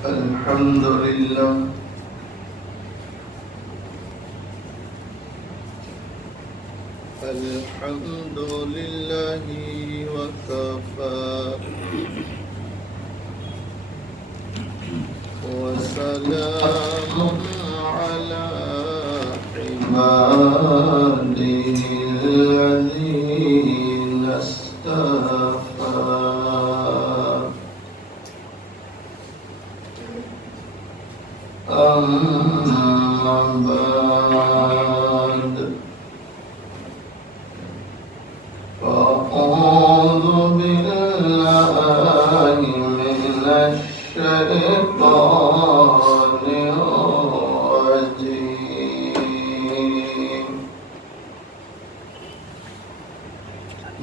الحمد لله الحمد لله وكفى وسلام على عباده الذين اصطفى أما بعد فأعوذ بالله من الشيطان الرجيم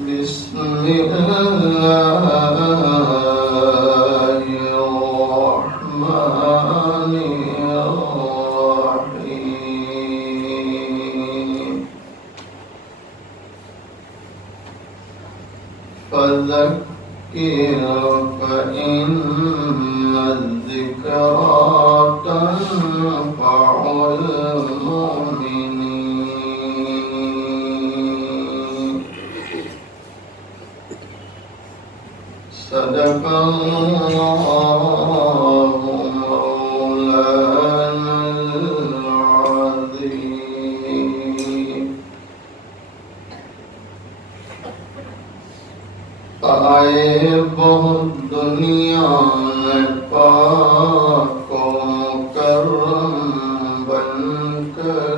بسم الله الرحمن الرحيم فذكر فإن الذكرى تنفع المؤمنين صدق الله مولانا العظيم آئے بہت دنیا میں پاک و مکرم بن کر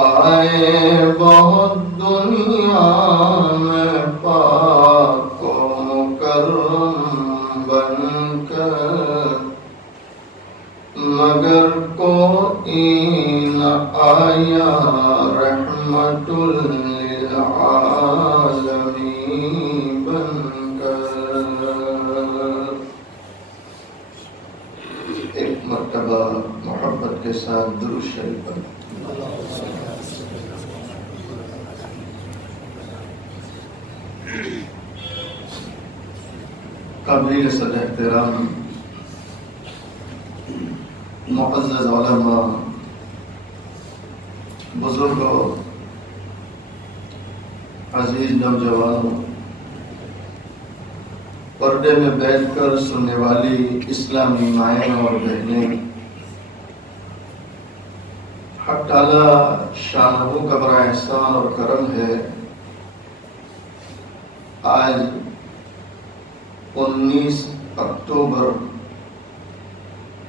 آئے بہت دنیا میں پاک و مکرم بن کر مگر کوئی نہ آیا رحمت للعالمین بن کر۔ ایک مرتبہ محبت کے ساتھ درود شریف پڑھیں۔ قابل صد احترام معزز علماء، بزرگوں، عزیز نوجوانوں، پردے میں بیٹھ کر سننے والی اسلامی مائیں اور بہنیں، حق تعالی شانہ کا بڑا احسان اور کرم ہے، آج 19 اکتوبر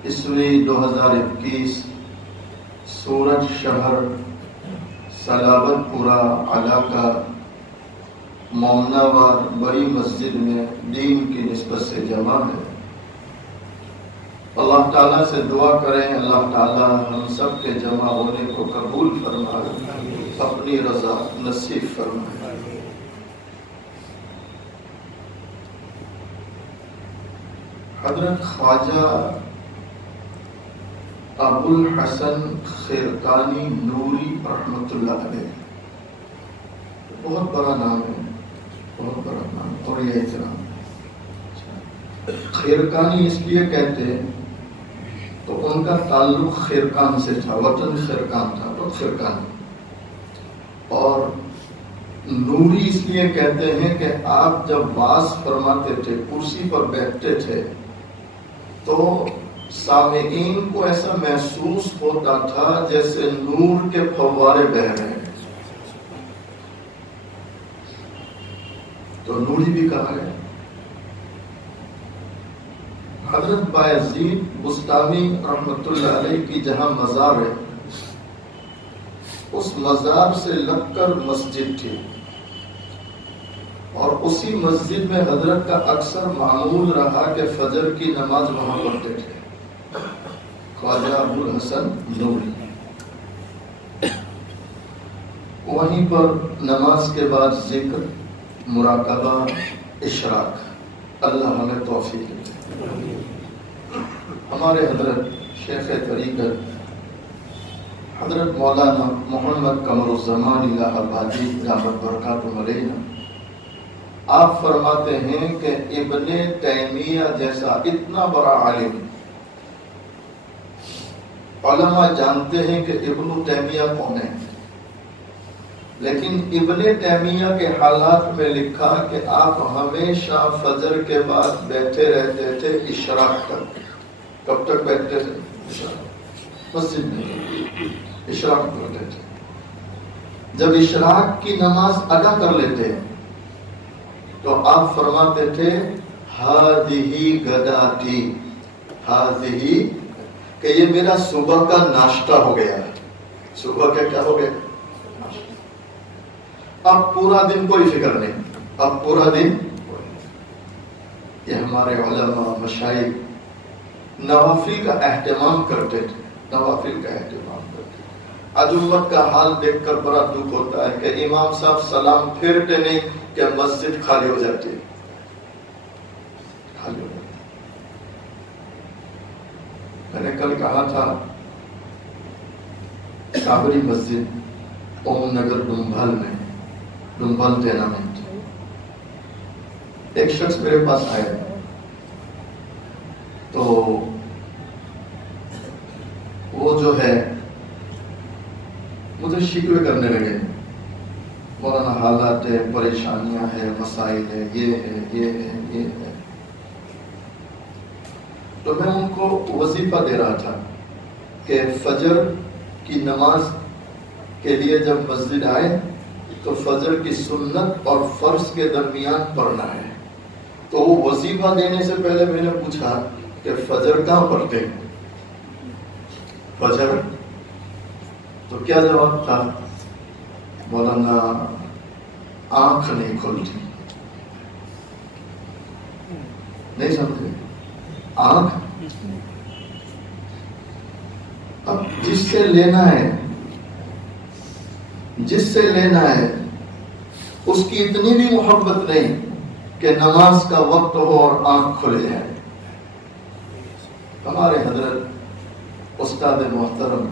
عیسوی 2021 سورت شہر سلاوت پورہ علاقہ مومناوار بڑی مسجد میں دین کی نسبت سے جمع ہے۔ اللہ تعالیٰ سے دعا کریں اللہ تعالیٰ ہم سب کے جمع ہونے کو قبول فرمائے، اپنی رضا نصیب فرمائے۔ حضرت خواجہ ابو الحسن خیرکانی نوری رحمۃ اللہ علیہ، بہت بڑا نام ہے، بہت بڑا نام اور یہ احترام۔ خیرکانی اس لیے کہتے ہیں تو ان کا تعلق خیرکان سے تھا، وطن خیرکان تھا تو خیرکانی، اور نوری اس لیے کہتے ہیں کہ آپ جب واعظ فرماتے تھے، کرسی پر بیٹھتے تھے تو سامعین کو ایسا محسوس ہوتا تھا جیسے نور کے فوارے بہہ رہے ہیں، تو نوری بھی کہا ہے۔ حضرت بایزید بستامی رحمت اللہ علیہ کی جہاں مزار ہے، اس مزار سے لگ کر مسجد تھی، اور اسی مسجد میں حضرت کا اکثر معمول رہا کہ فجر کی نماز وہاں پڑھتے تھے، خواجہ ابو الحسن نوری۔ وہیں پر نماز کے بعد ذکر، مراقبہ، اشراق، اللہ ہمیں توفیق دے۔ ہمارے حضرت شیخ طریقت حضرت مولانا محمد قمر الزمان الہ آبادی دامت برکاتہ علیہ آپ فرماتے ہیں کہ ابن تیمیہ جیسا اتنا بڑا عالم، علماء جانتے ہیں کہ ابن تیمیہ کون ہے، لیکن ابن تیمیہ کے حالات میں لکھا کہ آپ ہمیشہ فجر کے بعد بیٹھے رہتے تھے اشراق تک۔ کب تک بیٹھتے تھے؟ مسجد میں اشراق کرتے تھے۔ جب اشراق کی نماز ادا کر لیتے تو آپ فرماتے تھے ہذہ غداتی، ہذہ کہ یہ میرا صبح کا ناشتہ ہو گیا ہے۔ صبح کا کیا ہو گیا؟ اب پورا دن کوئی فکر نہیں، اب پورا دن یہ ہمارے علماء مشائخ نوافل کا اہتمام کرتے تھے، نوافل کا اہتمام کرتے تھے۔ آج امت کا حال دیکھ کر بڑا دکھ ہوتا ہے کہ امام صاحب سلام پھیرتے نہیں کہ مسجد خالی ہو جاتی ہے، خالی ہو جاتی۔ میں نے کل کہا تھا صابری مسجد اوم نگر ڈمبھال میں، ڈمبھال ٹورنامنٹ، ایک شخص میرے پاس آیا تو وہ جو ہے مجھے شکوے کرنے لگے، مولانا حالات ہے، پریشانیاں ہیں، مسائل ہے، یہ ہے، یہ ہے، یہ ہے۔ تو میں ان کو وظیفہ دے رہا تھا کہ فجر کی نماز کے لیے جب مسجد آئے تو فجر کی سنت اور فرض کے درمیان پڑھنا ہے۔ تو وہ وظیفہ دینے سے پہلے میں نے پوچھا کہ فجر کہاں پڑھتے ہیں؟ فجر تو کیا جواب تھا؟ مولانا آنکھ نہیں کھلتی۔ نہیں سمجھے؟ آنکھ اب جس سے لینا ہے، جس سے لینا ہے اس کی اتنی بھی محبت نہیں کہ نماز کا وقت ہو اور آنکھ کھلے جائے۔ ہمارے حضرت استاد محترم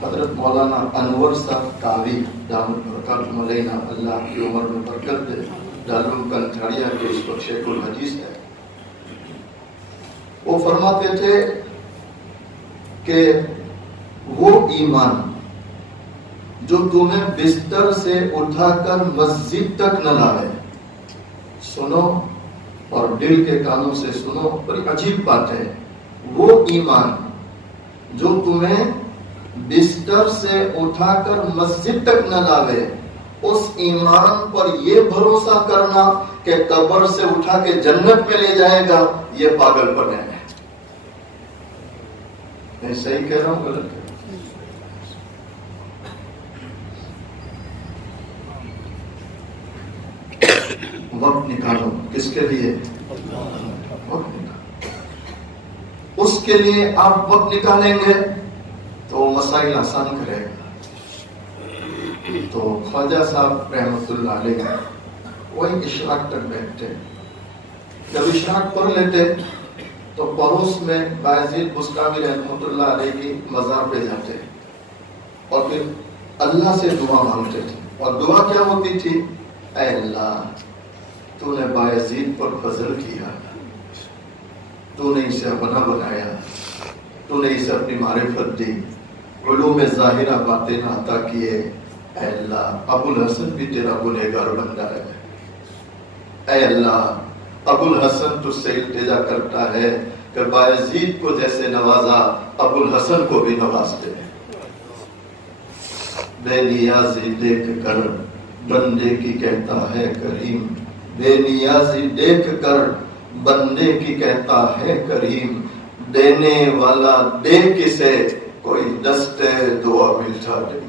حضرت مولانا انور صاحب قاوی دامت برکاتہم علینا، اللہ کی عمر میں برکت دے، دارالعلوم کنٹھاڑیا کے اس وقت شیخ الحدیث ہے، وہ فرماتے تھے کہ وہ ایمان جو تمہیں بستر سے اٹھا کر مسجد تک نہ لاوے، سنو اور دل کے کانوں سے سنو، بڑی عجیب بات ہے، وہ ایمان جو تمہیں بستر سے اٹھا کر مسجد تک نہ لاوے، اس ایمان پر یہ بھروسہ کرنا کہ قبر سے اٹھا کے جنت میں لے جائے گا، یہ پاگل پن ہے۔ میں صحیح کہہ رہا ہوں غلط؟ وقت نکالو کس کے لیے؟ وقت نکالو، اس کے لیے آپ وقت نکالیں گے تو مسائل آسان کرے گا۔ تو خواجہ صاحب رحمۃ اللہ علیہ وہی اشراق تک بیٹھتے، جب اشراق پڑھ لیتے تو پڑوس میں بایزید بستامی رحمۃ اللہ علیہ کی مزار پہ جاتے اور پھر اللہ سے دعا مانگتے تھے، اور دعا کیا ہوتی تھی؟ اے اللہ، تو نے بایزید پر فضل کیا، تو نے اسے اپنا بنایا، تو نے اسے اپنی معرفت دی، علوم ظاہرہ باطنہ عطا کیے، اے اللہ ابو الحسن بھی تیرا گنہگار بندہ ہے، اے اللہ ابو الحسن تجھ سے التجا کرتا ہے کہ بایزید کو جیسے نوازا ابو الحسن کو بھی نواز دے۔ بے نیازی دیکھ کر بندے کی کہتا ہے کریم، بے نیازی دیکھ کر بندے کی کہتا ہے کریم، دینے والا دے کسے کوئی دستے دعا ملتا نہیں۔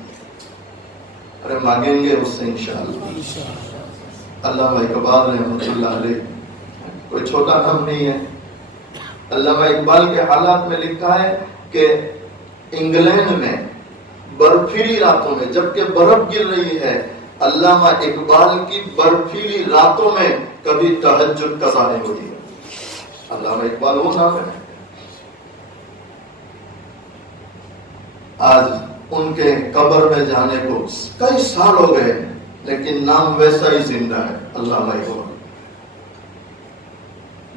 ارے مانگیں گے اس سے انشاءاللہ۔ علامہ اقبال رحمۃ اللہ علیہ کوئی چھوٹا نام نہیں ہے۔ علامہ اقبال کے حالات میں لکھا ہے کہ انگلینڈ میں برفیلی راتوں میں جبکہ برف گر رہی ہے، علامہ اقبال کی برفیلی راتوں میں کبھی تہجد قضا نہیں ہوتی ہے۔ علامہ اقبال وہ نام ہے۔ آج ان کے قبر میں جانے کو کئی سال ہو گئے لیکن نام ویسا ہی زندہ ہے، علامہ اقبال۔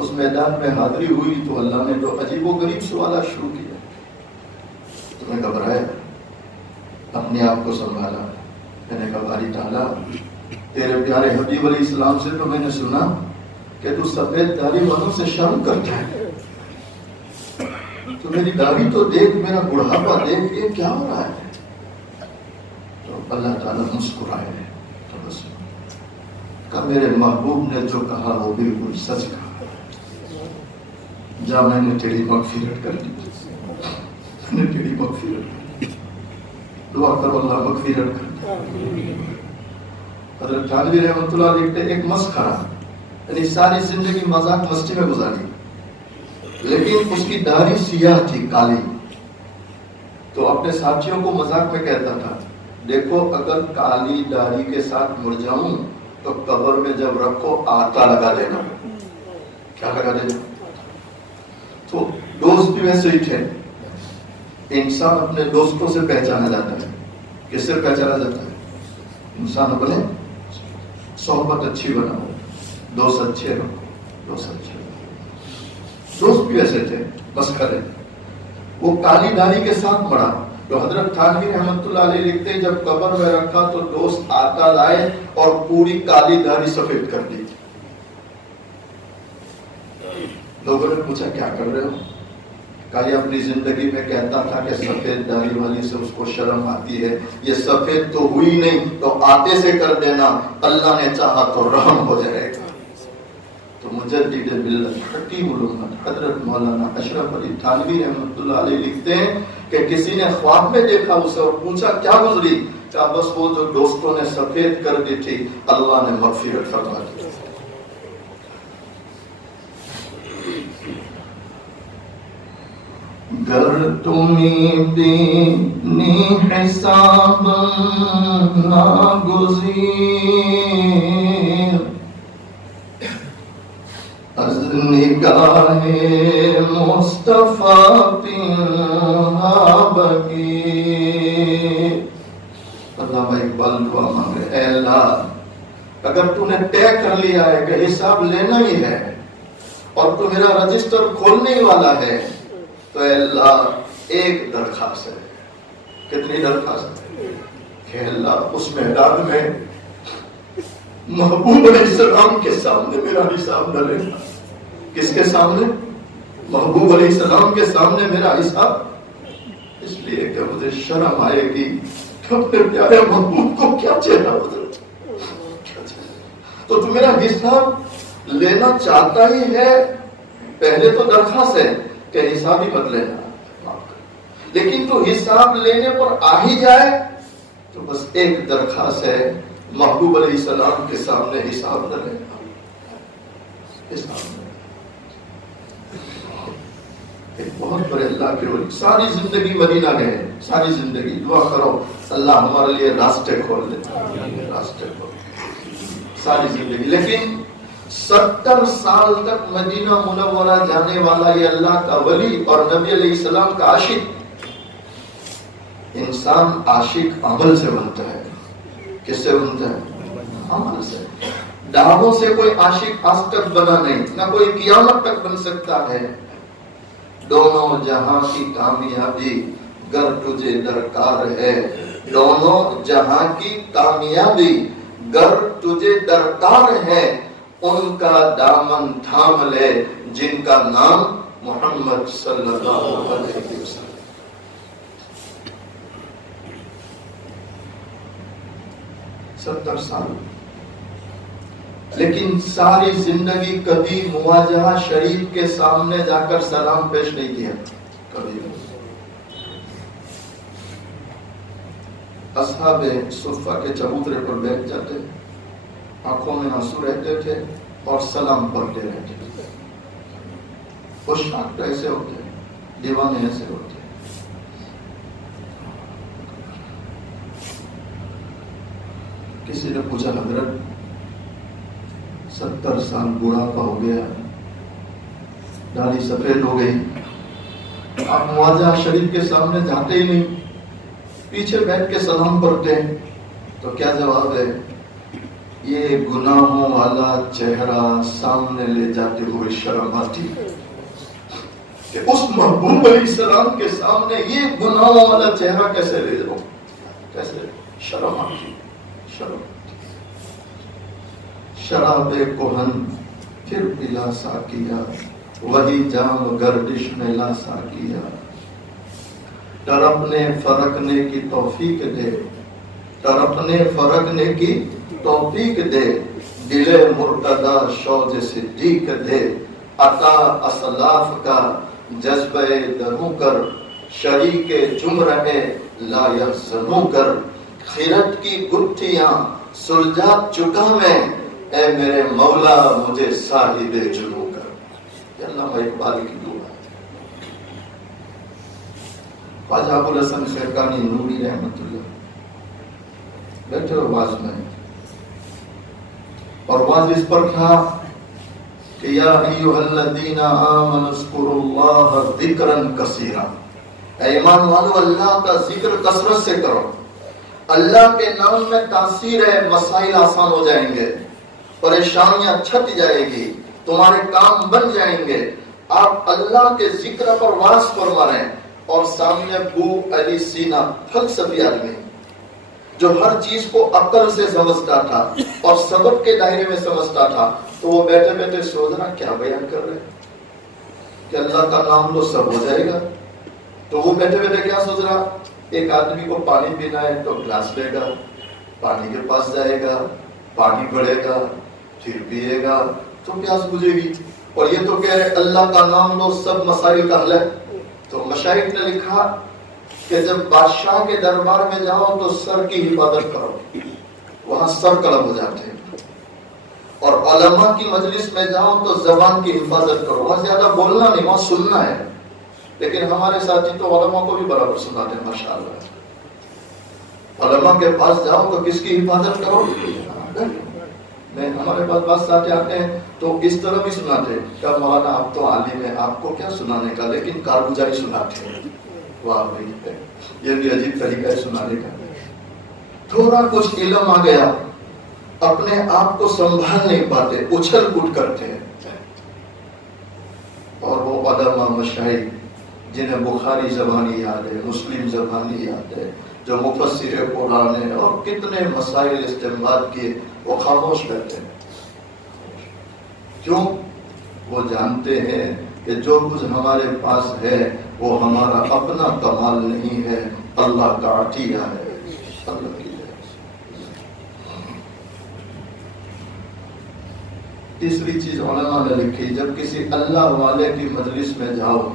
اس میدان میں حاضری ہوئی تو اللہ نے تو عجیب و غریب سوالات شروع کیا. تمہیں گھبرایا, اپنے آپ کو سنبھالا. میں نے کہا باری تعالیٰ تیرے پیارے حبیب علیہ السلام سے تو میں نے سنا کہ تو سفید داڑھی والوں سے شرم کرتا ہے, تو میری داڑھی تو دیکھ, میرا بڑھاپا دیکھ, یہ کیا ہو رہا ہے؟ تو اللہ تعالیٰ مسکرائے تو بس کہ میرے محبوب نے جو کہا وہ بالکل سچ کہا. جا میں نے تیری مغفرت کر دی, میں نے تیری مغفرت کر دی. دعا کرو اللہ مغفرت کر دی. حضرت تھانوی رحمۃ اللہ لکھتے ایک مسخرہ, یعنی ساری زندگی مذاق مستی میں گزاری, لیکن اس کی داڑھی سیاہ تھی, کالی. تو اپنے ساتھیوں کو مذاق میں کہتا تھا, دیکھو اگر کالی داڑھی کے ساتھ مر جاؤں تو قبر میں جب رکھو آتا لگا دینا. کیا لگا دینا؟ تو دوست بھی ویسے ہی تھے. انسان اپنے دوستوں سے پہچانا جاتا ہے. کس سے پہچانا جاتا ہے؟ انسان اپنے صحبت اچھی بناؤ, دوست اچھے رہو, دوست اچھے رہو. دوست بھی ایسے تھے, بس کرے. وہ کالی داڑھی کے ساتھ مڑا. تو حضرت تھانوی رحمۃ اللہ علیہ لکھتے جب قبر میں رکھا تو دوست آتا لائے اور پوری کالی داڑھی سفید کر دی. لوگوں نے پوچھا کیا کر رہے ہو؟ کہا یہ اپنی زندگی میں کہتا تھا کہ سفید داڑھی والی سے اس کو شرم آتی ہے, یہ سفید تو ہوئی نہیں تو آتے سے کر دینا, اللہ نے چاہا تو رحم ہو جائے گا. تو مجدد ملت حکیم الامت حضرت مولانا اشرف علی تھانوی رحمۃ اللہ علیہ لکھتے ہیں کہ کسی نے خواب میں دیکھا اسے اور پوچھا کیا گزری؟ کہا بس وہ جو دوستوں نے سفید کر دی تھی اللہ نے مغفرت فرما دی. گر تمہیں دینی حساب ناگزیر از نگاہ مصطفیٰ پنہا بگیر. علامہ اقبال دعا مانگے, اے اللہ اگر تو نے طے کر لیا ہے کہ حساب لینا ہی ہے اور تو میرا رجسٹر کھولنے ہی والا ہے تو اے اللہ ایک درخواست ہے. کتنی درخواست ہے؟ کہ اللہ اس میدان میں محبوب علیہ السلام کے سامنے میرا حساب نہ لینا. کس کے سامنے؟ محبوب علیہ السلام کے سامنے میرا حساب, اس لیے کہ مجھے شرم آئے گی کہ اپنے پیارے محبوب کو کیا چہرہ بدل. تو میرا حساب لینا چاہتا ہی ہے, پہلے تو درخواست ہے کہ حساب ہی مت لینا, لیکن تو حساب لینے پر آ ہی جائے تو بس ایک درخواست ہے, محبوب علیہ السلام کے سامنے حساب نہ لینا. ایک بہت بڑے اللہ کے ولی ساری زندگی مدینہ گئے, ساری زندگی. دعا کرو اللہ ہمارے لیے راستے کھول دے, راستے کھول, ساری زندگی. لیکن 70 سال تک مدینہ منورہ جانے والا یہ اللہ کا ولی اور نبی علیہ السلام کا عاشق. انسان عاشق عمل سے بنتا ہے. کس سے بنتا ہے؟ عمل سے. دعووں سے کوئی عاشق آج تک بنا نہیں, نہ کوئی قیامت تک بن سکتا ہے. دونوں جہاں کی کامیابی گر تجھے درکار ہے, دونوں جہاں کی کامیابی گر تجھے درکار ہے, ان کا دامن تھام لے جن کا نام محمد صلی اللہ علیہ وسلم. ستر سال, لیکن ساری زندگی کبھی مواجہہ شریف کے سامنے جا کر سلام پیش نہیں کیا. کبھی اصحاب صفہ کے چبوترے پر بیٹھ جاتے, آنکھوں میں آنسو رہتے تھے اور سلام پڑھتے رہتے تھے. وہ شاکر ایسے ہوتے, دیوانے ایسے ہوتے. کسی نے پوچھا حضرت 70 سال بڑھاپا ہو گیا, داڑھی سفید ہو گئی, آپ مواجہہ شریف کے سامنے جاتے ہی نہیں, پیچھے بیٹھ کے سلام پڑھتے ہیں, تو کیا جواب ہے؟ یہ گناہوں والا چہرہ سامنے لے جاتے ہوئے شرم آتی کہ اس محبوب علیہ السلام کے سامنے یہ گناہوں والا چہرہ کیسے لے جاؤں، کیسے؟ شرم آتی، شرم آتی۔ شراب کہن پھر پلا سا کیا، وہی جام گردش میں لا سا کیا۔ تڑپنے فرقنے کی توفیق دے، تڑپنے فرقنے کی توفیق دے، دل مرتضی شوج صدیق دے، عطا اسلاف کا جذبہ درو کر، شریک جمرہ لا یحزنو کر، خیرت کی گتھیاں سلجھا چکا میں، اے میرے مولا مجھے صاحب جنو کر۔ یہ علامہ اقبال کی دعا ہے۔ خواجہ ابوالحسن خرقانی نوری رحمت اللہ بیٹھے واز میں، اور واز اس پر تھا کہ یا ایھا الذین آمنوا اذکروا اللہ ذکرا کثیرا، اے ایمان والو اللہ کا ذکر کثرت سے کرو۔ اللہ کے نام میں تاثیر ہے، مسائل آسان ہو جائیں گے، پریشانیاں چھٹ جائے گی، تمہارے کام بن جائیں گے۔ آپ اللہ کے ذکر پر واز فرما رہے ہیں، اور سامنے ابو علی سینا فلسفی آدمی جو ہر چیز کو عقل سے سمجھتا تھا اور سبب کے دائرے میں سمجھتا تھا، تو وہ بیٹھے بیٹھے سوچ رہا کیا بیان کر رہے کہ اللہ کا نام لو سب ہو جائے گا۔ تو وہ بیٹھے بیٹھے کیا سوچ رہا، ایک آدمی کو پانی پینا ہے تو گلاس لے گا، پانی کے پاس جائے گا، پانی بڑھے گا، پھر پیے گا تو پیاس بجھے گی، اور یہ تو کہہ رہے اللہ کا نام لو سب مسائل کا حل ہے۔ تو مشائخ نے لکھا کہ جب بادشاہ کے دربار میں جاؤ تو سر کی حفاظت کرو، وہاں سر قلم ہو جاتے ہیں، اور علماء کی مجلس میں جاؤ تو زبان کی حفاظت کرو، وہاں زیادہ بولنا نہیں، وہاں سننا ہے۔ لیکن ہمارے ساتھی تو علماء کو بھی برابر سناتے ہیں ماشاءاللہ۔ علماء کے پاس جاؤ تو کس کی حفاظت کرو؟ میں ہمارے پاس بات ساتھ آتے ہیں تو اس طرح بھی سناتے ہیں کہ مولانا آپ تو عالم ہیں، آپ کو کیا سنانے کا، لیکن کارگزاری سناتے ہیں۔ واہ بھائی، یہ بھی عجیب طریقہ ہے سنانے کا۔ تھوڑا کچھ علم آ گیا، اپنے آپ کو سنبھال نہیں پاتے، اچھل کود کرتے ہیں۔ اور وہ علماء مشاہد جنہیں بخاری زبانی یاد ہے، مسلم زبانی یاد ہے، جو مفسر قرآن ہے اور کتنے مسائل استنباط کیے، وہ خاموش رہتے ہیں۔ کیوں؟ وہ جانتے ہیں کہ جو کچھ ہمارے پاس ہے وہ ہمارا اپنا کمال نہیں ہے، اللہ کا عطیہ ہے، اللہ کی۔ تیسری چیز علماء نے لکھی، جب کسی اللہ والے کی مجلس میں جاؤ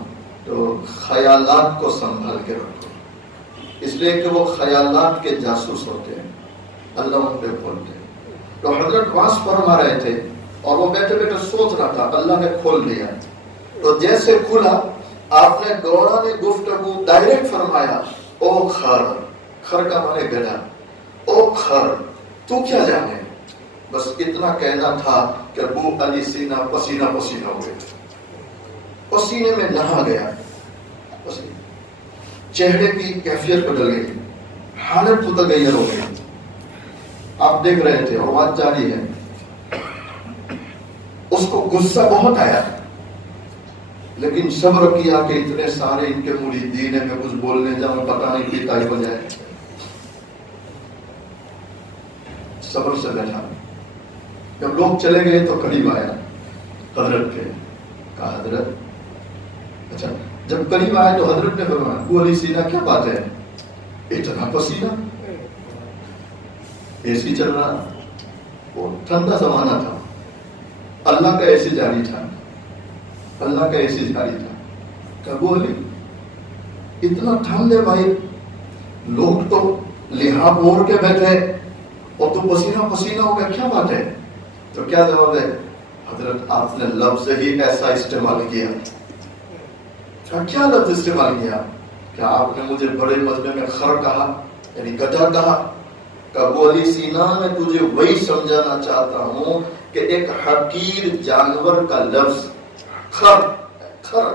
تو خیالات کو سنبھال کے رکھو، اس لیے کہ وہ خیالات کے جاسوس ہوتے ہیں، اللہ ان پہ کھولتے ہیں۔ تو حضرت واس فرما رہے تھے اور وہ بیٹھے بیٹھے سوچ رہا تھا، اللہ نے کھول دیا۔ تو جیسے کھلا آپ نے دوران گفتگو ڈائریکٹ فرمایا، او خر، خر کا مانے گدھا، او خر تو کیا جانے؟ بس اتنا کہنا تھا کہ ابو علی سینا پسینہ پسینہ ہو گئے، پسینے میں نہا گیا، چہرے کی کیفیت بدل گئی، حالت متغیر ہو گئی۔ آپ دیکھ رہے تھے اور بات جاری ہے، اس کو غصہ بہت آیا، لیکن صبر کیا کہ اتنے سارے ان کے مریدین ہیں، میں کچھ بولنے جاؤں پتہ نہیں پیتا ہی ہو جائے، صبر سے بیٹھا۔ جب لوگ چلے گئے تو قریب آیا حضرت کے، کہا حضرت، اچھا جب قریب آئے تو حضرت نے فرمایا، ابو علی سینا کیا بات ہے، اتنا پسینہ؟ اے سی چل رہا، وہ ٹھنڈا زمانہ تھا، اللہ کا اے سی جاری تھا، اللہ کا اے سی جاری تھا۔ کہ ابو علی اتنا ٹھنڈ ہے بھائی، لوگ تو لحاف اوڑھ کے بیٹھے اور تو پسینہ پسینہ ہو گیا، کیا بات ہے؟ تو کیا جواب ہے؟ حضرت آپ نے لفظ ہی ایسا استعمال کیا۔ کیا لفظ استعمال کیا؟ کیا آپ نے مجھے بڑے مجمع میں خر کہا، یعنی گدھا کہا؟ کہ ابو علی سینا میں تجھے وہی سمجھانا چاہتا ہوں کہ ایک حقیر جانور کا لفظ خر، خر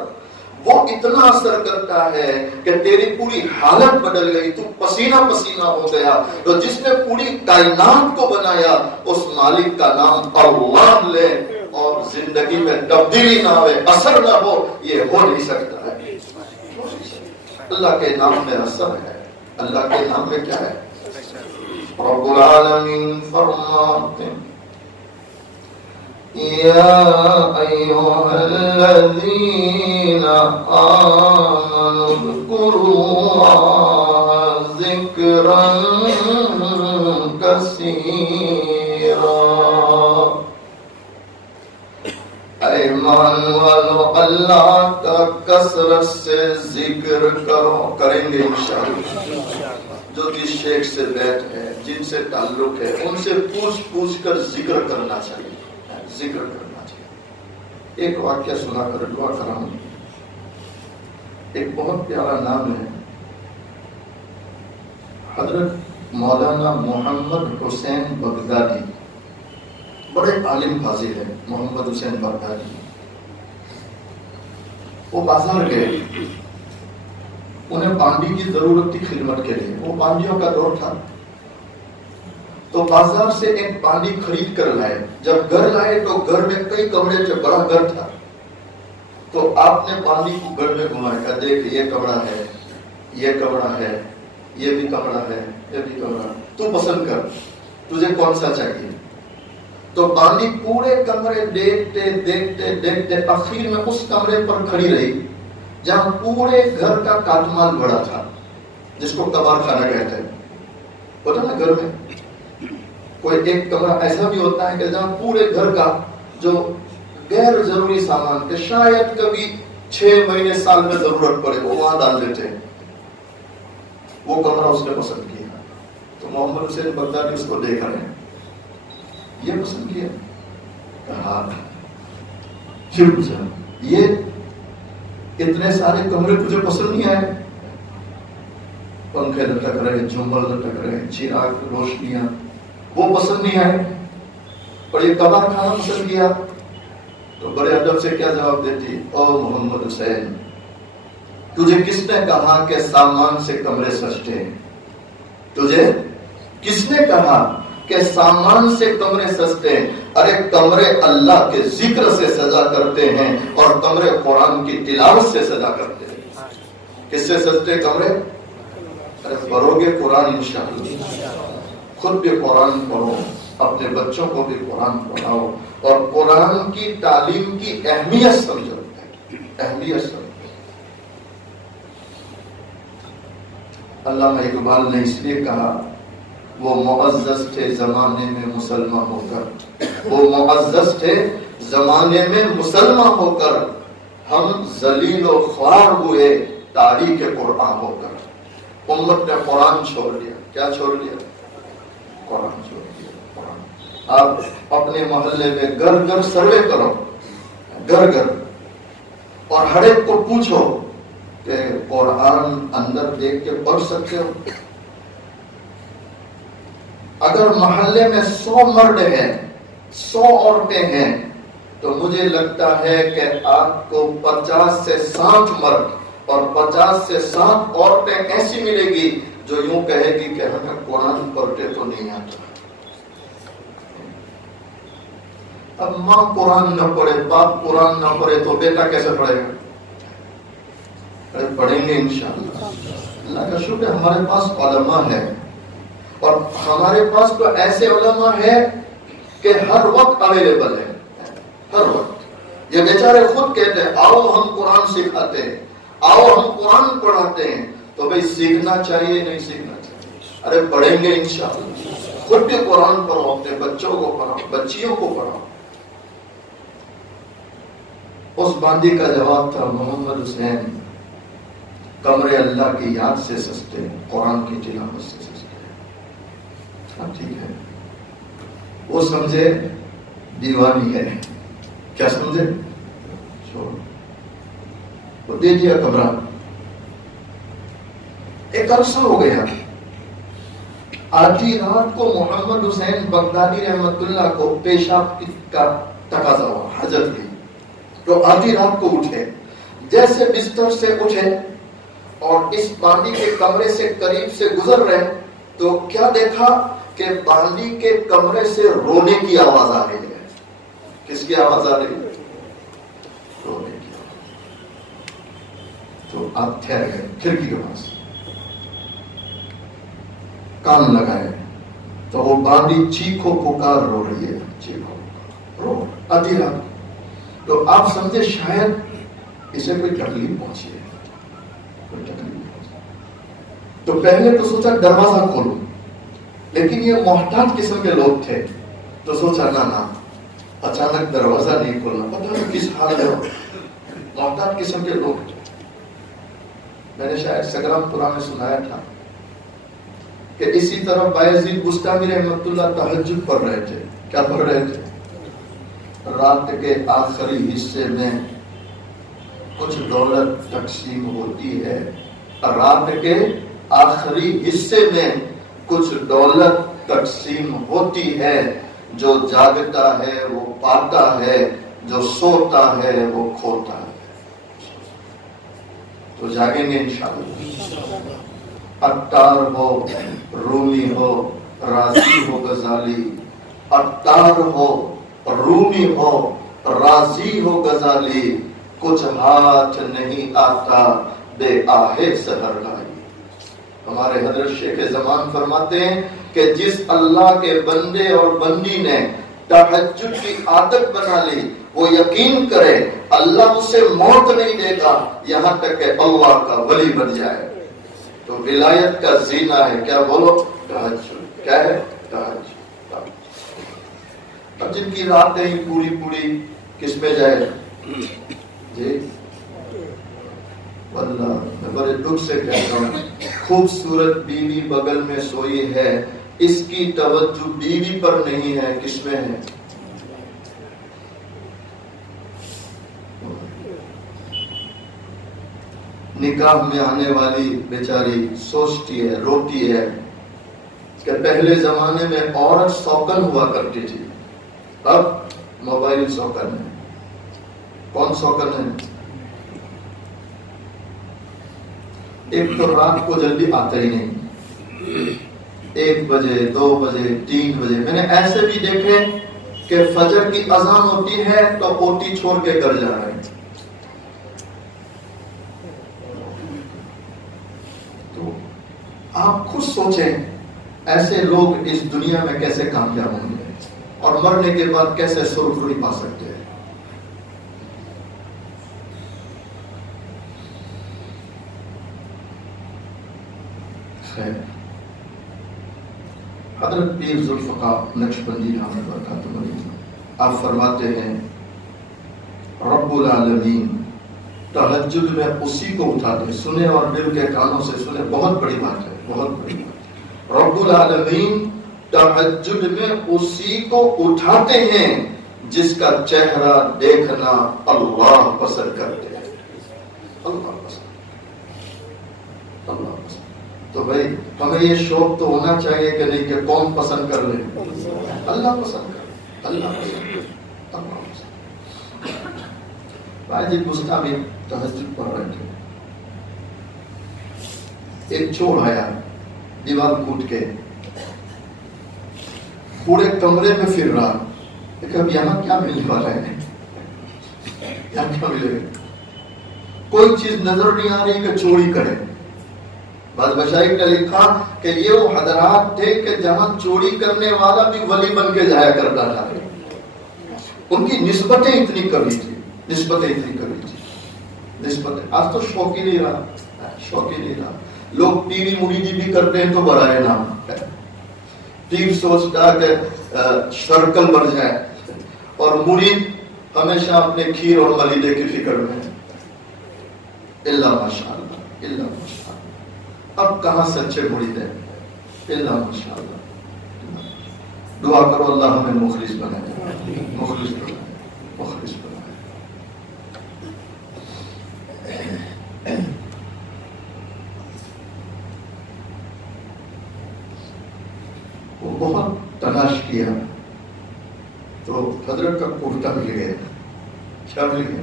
وہ اتنا اثر کرتا ہے کہ تیری پوری حالت بدل گئی، تو پسینہ پسینہ ہو گیا۔ تو جس نے پوری کائنات کو بنایا اس مالک کا نام اللہ لے اور زندگی میں تبدیلی نہ ہوئے، اثر نہ ہو، یہ ہو نہیں سکتا ہے۔ اللہ کے نام میں اثر ہے، اللہ کے نام میں کیا ہے؟ رب العالمین فرماتے ہیں یا ایھا الذین آمنوا اذکروا اللہ ذکرا کثیرا۔ ایمان والو اللہ کا کثرت سے ذکر کریں گے انشاءاللہ۔ جو بھی شیخ سے بیٹھ ہے، جن سے تعلق ہے، ان سے پوچھ کر ذکر کرنا چاہیے، ذکر کرنا چاہیے۔ ایک واقعہ سنا کر دعا کراؤں۔ ایک بہت پیارا نام ہے، حضرت مولانا محمد حسین بغدادی، بڑے عالم فاضل ہیں محمد حسین بغدادی۔ وہ بازار گئے، انہیں بانڈی کی ضرورت تھی خدمت کے لیے، وہ بانڈیوں کا دور تھا، تو بازار سے ایک بانڈی خرید کر لائے۔ جب گھر لائے تو گھر میں کئی کمرے سے بڑا گھر تھا، تو آپ نے بانڈی کو گھر میں گھمایا، دیکھ یہ کمرہ ہے، یہ کمرہ ہے، یہ بھی کمرہ ہے، یہ بھی کمرہ، تو پسند کر، تجھے کون سا چاہیے۔ تو بانڈی پورے کمرے دیکھتے دیکھتے دیکھتے آخر میں اس کمرے پر کھڑی رہی جہاں پورے گھر کا کاتمال بڑا تھا، جس کو کباڑ خانہ کہتے ہیں۔ پتا نا گھر میں کوئی ایک کمرہ ایسا بھی ہوتا ہے کہ جہاں پورے گھر کا جو غیر ضروری سامان کہ شاید کبھی 6 مہینے سال میں ضرورت پڑے وہ وہاں ڈال دیتے ہیں، وہ کمرہ اس نے پسند کیا۔ تو محمد حسین بغدادی اس کو دیکھ رہے ہیں، یہ پسند کیا، کہا پھر پوچھا یہ اتنے سارے کمرے تجھے پسند نہیں آئے؟ پنکھے لٹک رہے، جھومر لٹک رہے، چراغ روشنیاں، وہ پسند نہیں آئے، اور یہ کباڑ کھانا پسند کیا؟ تو بڑے ادب سے کیا جواب دیتی، او محمد حسین، تجھے کس نے کہا کہ سامان سے کمرے سجتے ہیں؟ تجھے کس نے کہا کہ سامان سے کمرے سجتے ہیں؟ ارے کمرے اللہ کے ذکر سے سجا کرتے ہیں اور کمرے قرآن کی تلاوت سے سجا کرتے ہیں۔ کس سے سجتے کمرے؟ ارے پڑھو گے قرآن انشاءاللہ، خود بھی قرآن پڑھو، اپنے بچوں کو بھی قرآن پڑھاؤ، اور قرآن کی تعلیم کی اہمیت سمجھو، اہمیت سمجھو۔ علامہ اقبال نے اس لیے کہا وہ معزز تھے زمانے میں مسلمان ہو کر، وہ معزز تھے زمانے میں مسلمان ہو کر، ہم ذلیل و خوار ہوئے تاریخ قرآن ہو کر۔ امت نے قرآن چھوڑ دیا، کیا چھوڑ دیا؟ قرآن چھوڑ دیا، قرآن۔ آپ اپنے محلے میں گھر گھر سروے کرو، گھر گھر، اور ہر ایک کو پوچھو کہ قرآن اندر دیکھ کے پڑھ سکتے ہو؟ اگر محلے میں 100 مرد ہیں، 100 عورتیں ہیں، تو مجھے لگتا ہے کہ آپ کو 50 سے 60 مرد اور 50 سے 60 عورتیں ایسی ملے گی جو یوں کہے گی کہ ہمیں قرآن پڑھتے تو نہیں آتا۔ اب ماں قرآن نہ پڑھے، باپ قرآن نہ پڑھے تو بیٹا کیسے پڑھے گا؟ ارے پڑھیں گے انشاءاللہ۔ اللہ کا شکر ہمارے پاس علماء ہے، اور ہمارے پاس تو ایسے علماء ہے کہ ہر وقت اویلیبل ہے، ہر وقت۔ یہ بیچارے خود کہتے ہیں آؤ ہم قرآن سکھاتے ہیں، آؤ ہم قرآن پڑھاتے ہیں۔ تو بھئی سیکھنا چاہیے نہیں سیکھنا چاہیے؟ ارے پڑھیں گے انشاءاللہ، خود بھی قرآن پڑھو، اپنے بچوں کو پڑھاؤ، بچیوں کو پڑھاؤ۔ اس باندی کا جواب تھا محمد حسین، کمرے اللہ کی یاد سے سجتے ہیں، قرآن کی تلاوت سے سجتے ہیں۔ ہاں ٹھیک ہے، وہ سمجھے دیوانی ہے، کیا سمجھے؟ چھوڑ، وہ دے دیا کمرہ۔ ایک عرصہ ہو گیا، آدھی رات کو محمد حسین بغدادی رحمت اللہ کو پیشاب کا تقاضا ہوا، حاجت کی، تو آدھی رات کو اٹھے، جیسے بستر سے اٹھے اور اس باندی کے کمرے سے قریب سے گزر رہے تو کیا دیکھا کہ باندی کے کمرے سے رونے کی آواز آ رہی ہے. کس کی آواز آ رہی ہے؟ رونے کی آواز. تو آپ ٹھہر گئے کھڑکی کے پاس, کان لگائے تو وہ باندی چیخو پکار رو رہی ہے, چیخو رو آدھی رات. تو آپ سمجھے شاید اسے کوئی تکلیف پہنچی ہے, کوئی تکلیف پہنچی. تو پہلے تو سوچا دروازہ کھولو, لیکن یہ محتاط قسم کے لوگ تھے تو سوچا نہ اچانک دروازہ نہیں کھولنا, پتہ نہیں کس حال میں ہو. محتاط قسم کے لوگ تھے. میں نے شاید سگرام پورا میں سنایا تھا کہ اسی طرح بایزید بستامی رحمۃ اللہ تہجد پڑھ رہے تھے. کیا پڑھ رہے تھے؟ رات کے آخری حصے میں کچھ دولت تقسیم ہوتی ہے, رات کے آخری حصے میں کچھ دولت تقسیم ہوتی ہے, جو جاگتا ہے وہ پاتا ہے, جو سوتا ہے وہ کھوتا ہے. تو جاگیں گے انشاءاللہ. عطار ہو, رومی ہو, راضی ہو غزالی. عطار ہو, رومی ہو, راضی ہو غزالی. کچھ ہاتھ نہیں آتا بے آہے سحرگائی. ہمارے حضرت شیخ زمان فرماتے ہیں کہ جس اللہ کے بندے اور بندی نے تہجد کی عادت بنا لی, وہ یقین کرے اللہ اسے موت نہیں دے گا یہاں تک کہ اللہ کا ولی بن جائے. تو ولایت کا زینہ ہے کیا بولو؟ تہجد. کیا ہے؟ تہجد. اب جن کی راتیں ہی پوری پوری کس میں جائے جی, واللہ میں بڑے دکھ سے کہتا ہوں, خوبصورت بیوی بغل میں سوئی ہے, اس کی توجہ بیوی پر نہیں ہے, کس میں ہے؟ نکاح میں آنے والی بیچاری سوچتی ہے, روتی ہے کہ پہلے زمانے میں عورت سوکن ہوا کرتی تھی, اب موبائل سوکن ہے. کون سوکن ہے؟ ایک تو رات کو جلدی آتا ہی نہیں, 1 بجے 2 بجے 3 بجے. میں نے ایسے بھی دیکھے کہ فجر کی اذان ہوتی ہے تو اوٹی چھوڑ کے گھر جا رہے ہیں. تو آپ خود سوچیں ایسے لوگ اس دنیا میں کیسے کامیاب ہوں گے اور مرنے کے بعد کیسے سرخروئی پا سکتے ہیں. حضرت پیر ذوالفقار نقشبندی رحمۃ اللہ برکاتہ علیہ آپ فرماتے ہیں رب العالمین تہجد میں اسی کو اٹھاتے. سنے اور دل کے کانوں سے سنے, بہت بڑی بات ہے, بہت بڑی بات. رب العالمین تہجد میں اسی کو اٹھاتے ہیں جس کا چہرہ دیکھنا اللہ پسند کرتے ہیں. اللہ پسند, اللہ پسند. تو بھائی ہمیں یہ شوق تو ہونا چاہیے کہ نہیں کہ کون پسند کر لے؟ اللہ پسند کر, اللہ پسند کر, اللہ پسند. بھائی جی گستاخی تہجد پڑھ رہے تھے, ایک چور آیا دیوار کوٹ کے پورے کمرے میں پھر رہا. کہ اب یہاں کیا ملنے والا ہے, یہاں کیا ملے گا؟ کوئی چیز نظر نہیں آ رہی کہ چوری کرے. بعض مشائخ نے لکھا کہ یہ وہ حضرات تھے کہ جہاں چوری کرنے والا بھی ولی بن کے جایا کرتا تھا. ان کی نسبتیں اتنی کبھی تھی, نسبتیں اتنی کبھی تھی, نسبتیں. آج تو شوق ہی نہیں رہا, شوق ہی نہیں رہا. لوگ پیری مریدی بھی کرتے ہیں تو برائے نام ہے. پیر سوچتا کہ شرکل بن جائے اور مرید ہمیشہ اپنے کھیر اور ملیدے کی فکر میں. اللہ ماشاءاللہ, اللہ ماشاءاللہ. اب کہاں سچے مرید ہیں؟ اللہ ماشاءاللہ. دعا کرو اللہ ہمیں مخلص بنائے, مخلص بنائے, مخلص بنائے. وہ بہت تلاش کیا تو حضرت کا کرتا مل گیا. کیا مل گیا؟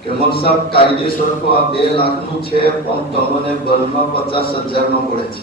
કે સાહેબ કાયદેસર તો આ 2 લાખનું છે, પણ તમને બલમાં 50,000 પડે છે।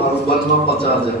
હારું, બલમાં 50,000,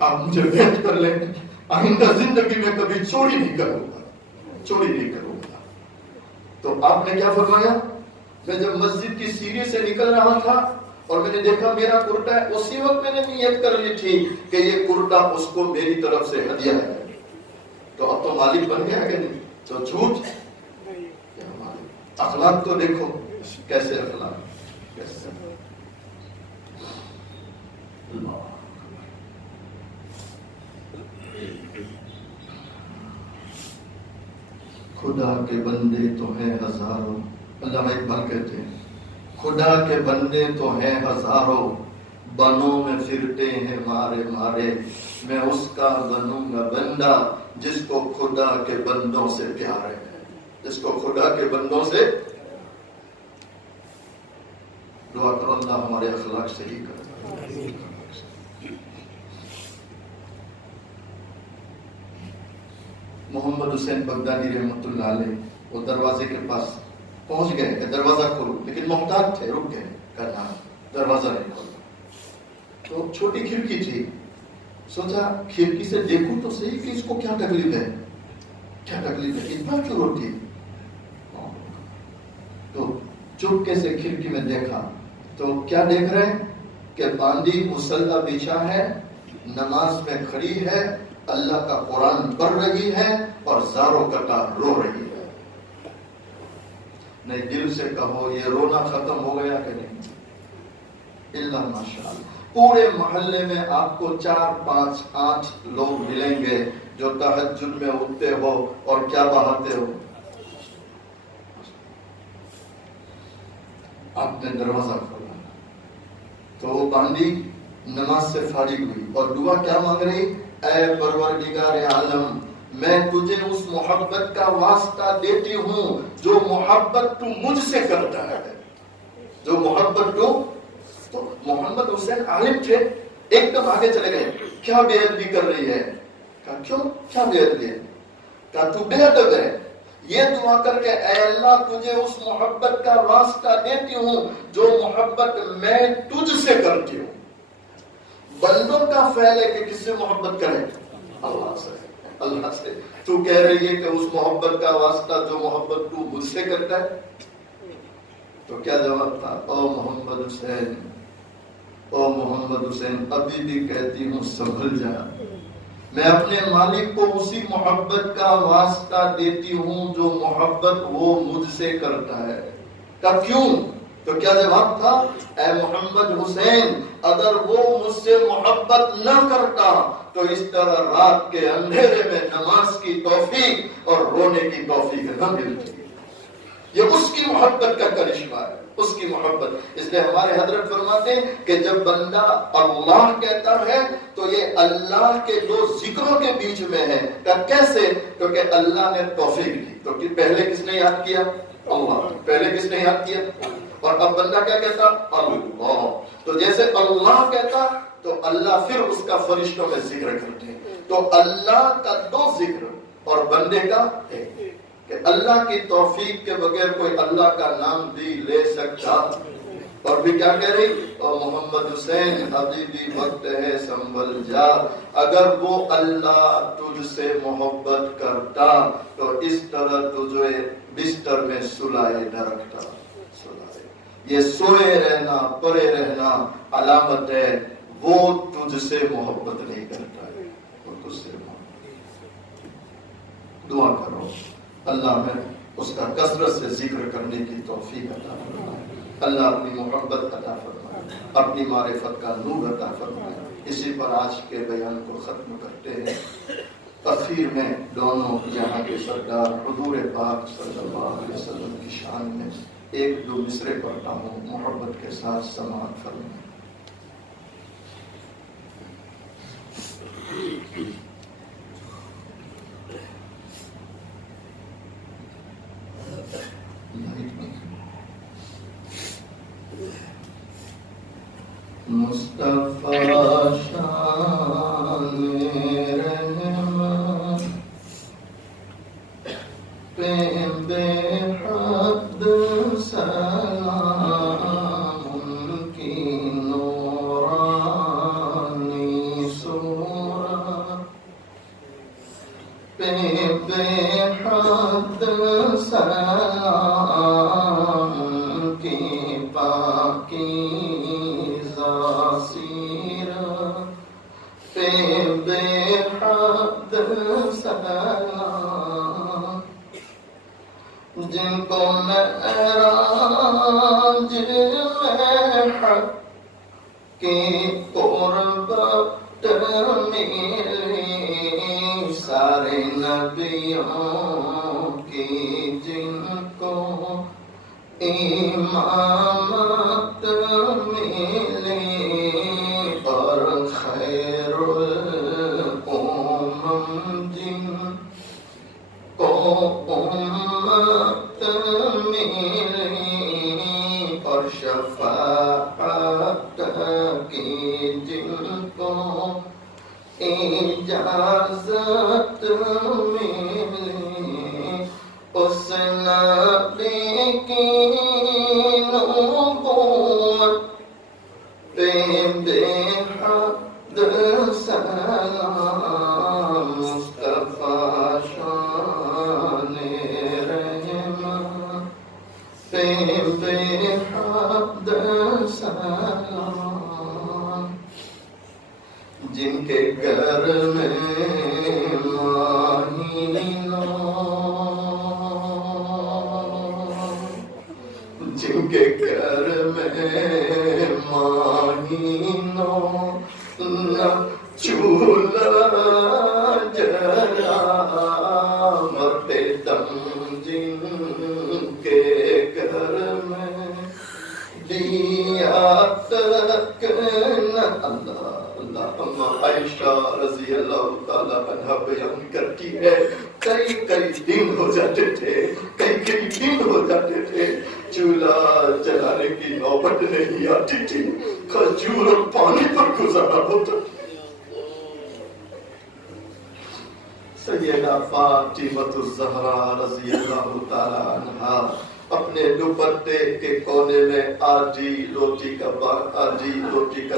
آپ مجھے بیعت کر لیں، آئندہ زندگی میں کبھی چوری نہیں کروں گا۔ تو آپ نے کیا فرمایا؟ میں جب مسجد کی سیڑھی سے نکل رہا تھا اور میں نے دیکھا میرا کرتا ہے، اسی وقت میں نے نیت کر لی تھی کہ یہ کرتا اس کو میری طرف سے ہدیہ ہے۔ تو اب تو مالک بن گیا کہ نہیں؟ تو جھوٹ اخلاق تو دیکھو کیسے اخلاق کیسے خدا کے بندے تو ہیں ہزاروں، اللہ اقبال کہتے ہیں خدا کے بندے تو ہیں ہزاروں، بنوں میں پھرتے ہیں مارے مارے، میں اس کا بنوں گا بندہ جس کو خدا کے بندوں سے پیار ہے، جس کو خدا کے بندوں سے۔ دعا کرو اللہ ہمارے اخلاق صحیح کرے۔ محمد حسین بغدادی رحمۃ اللہ علیہ وہ دروازے کے پاس پہنچ گئے کہ دروازہ کھولو، لیکن محتاط تھے، رک گئے، کرنا دروازہ نہیں کھولا۔ تو چھوٹی کھڑکی تھی، سوچا کھڑکی سے دیکھوں تو صحیح کہ اس کو کیا تکلیف ہے، اتنا کیوں روتی۔ تو چپکے سے کھڑکی میں دیکھا تو کیا دیکھ رہے ہیں کہ باندی مصلی بچھا ہے، نماز میں کھڑی ہے، اللہ کا قرآن پڑھ رہی ہے اور زاروں کٹا رو رہی ہے۔ نہیں دل سے کہو یہ رونا ختم ہو گیا کہ نہیں؟ اللہ ماشاءاللہ پورے محلے میں آپ کو 4 5 8 لوگ ملیں گے جو تہجد میں اٹھتے ہو اور کیا بہاتے ہو۔ آپ نے دروازہ کھولا تو وہ باندی نماز سے فارغ ہوئی اور دعا کیا مانگ رہی؟ اے پروردگار عالم، میں تجھے اس محبت کا واسطہ دیتی ہوں جو محبت تو مجھ سے کرتا ہے، جو محبت تو محمد حسین عالم تھے، ایک دم آگے چلے گئے، کیا بے ادبی کر رہی ہے؟ کہا کیوں کیا بے ادبی ہے؟ کہا تو بے ادب ہے، یہ دعا کر کے اے اللہ تجھے اس محبت کا واسطہ دیتی ہوں جو محبت میں تجھ سے کرتی ہوں۔ بندوں کا فعل ہے کہ کس سے محبت کرے؟ اللہ سے، اللہ سے۔ تو کہہ رہی ہے کہ اس محبت کا واسطہ جو محبت تو مجھ سے کرتا ہے۔ تو کیا جواب تھا؟ او محمد حسین، او محمد حسین، ابھی بھی کہتی ہوں سنبھل جا، میں اپنے مالک کو اسی محبت کا واسطہ دیتی ہوں جو محبت وہ مجھ سے کرتا ہے۔ کہ کیوں؟ تو کیا جواب تھا؟ اے محمد حسین، اگر وہ مجھ سے محبت نہ کرتا تو اس طرح رات کے اندھیرے میں نماز کی توفیق اور رونے کی توفیق نہ ملتی۔ یہ اس کی محبت کا کرشمہ ہے، اس کی محبت۔ اس لیے ہمارے حضرت فرماتے ہیں کہ جب بندہ اللہ کہتا ہے تو یہ اللہ کے 2 ذکروں کے بیچ میں ہے۔ کیسے؟ کیونکہ اللہ نے توفیق دی۔ تو پہلے کس نے یاد کیا؟ اللہ۔ پہلے کس نے یاد کیا؟ اور اب بندہ کیا کہتا؟ اللہ۔ تو جیسے اللہ کہتا تو اللہ پھر اس کا فرشتوں میں ذکر کرتے ہیں۔ تو اللہ کا 2 ذکر اور بندے کا ایک، کہ اللہ کی توفیق کے بغیر کوئی اللہ کا نام بھی لے سکتا۔ اور بھی کیا کہہ رہی؟ اور محمد حسین ابھی بھی وقت ہے سنبھل جا، اگر وہ اللہ تجھ سے محبت کرتا تو اس طرح تجھے بستر میں سلائے نہ رکھتا۔ یہ سوئے رہنا پڑے رہنا علامت ہے وہ تجھ سے محبت نہیں کرتا ہے، وہ تجھ سے دعا کرو اللہ میں اس کا کثرت سے ذکر کرنے کی توفیق عطا فرمائے، اللہ اپنی محبت عطا فرمائے، اپنی معرفت کا نور عطا فرمائے۔ اسی پر آج کے بیان کو ختم کرتے ہیں۔ تفسیر میں دونوں یہاں کے سردار حضور پاک صلی اللہ علیہ وسلم کی شان میں 1-2 مصرے پڑھتا ہوں، محبت کے ساتھ سماعت فرمائیں۔ مصطفیٰ شان رحمت پہ بے حد سلام ان کی نورانی صورت بے حد سلام کی پاکیزہ سیرت پہ بے حد سلام، جن کو معراج میں حق کی قربت ملی، سارے نبیوں کی جن کو امامت ملی، اور خیر الامم جن کو امت ملی، اور شفاعت کی جن کو اجازت ملی، اس نبی کی نبوت پہ بے حد سلام، مصطفیٰ شان رحمت پہ بے حد سلام، جن کے گھر میں جن کے گھر میں مہینوں نہ چولہا جلا، مرتے دم جن کے گھر میں دیا تک نہ، اللہ عائشہ رضی اللہ تعالیٰ عنہ بیان کرتی ہے، کئی دن ہو جاتے تھے، کئی دن ہو جاتے تھے، چولہا جلانے کی نوبت نہیں آتی تھی، کھجور اور پانی پر گزارا ہوتا تھا۔ سیدہ فاطمہ الزہرا رضی اللہ تعالیٰ عنہا اپنے دوپٹے کے کونے میں آجی روٹی کا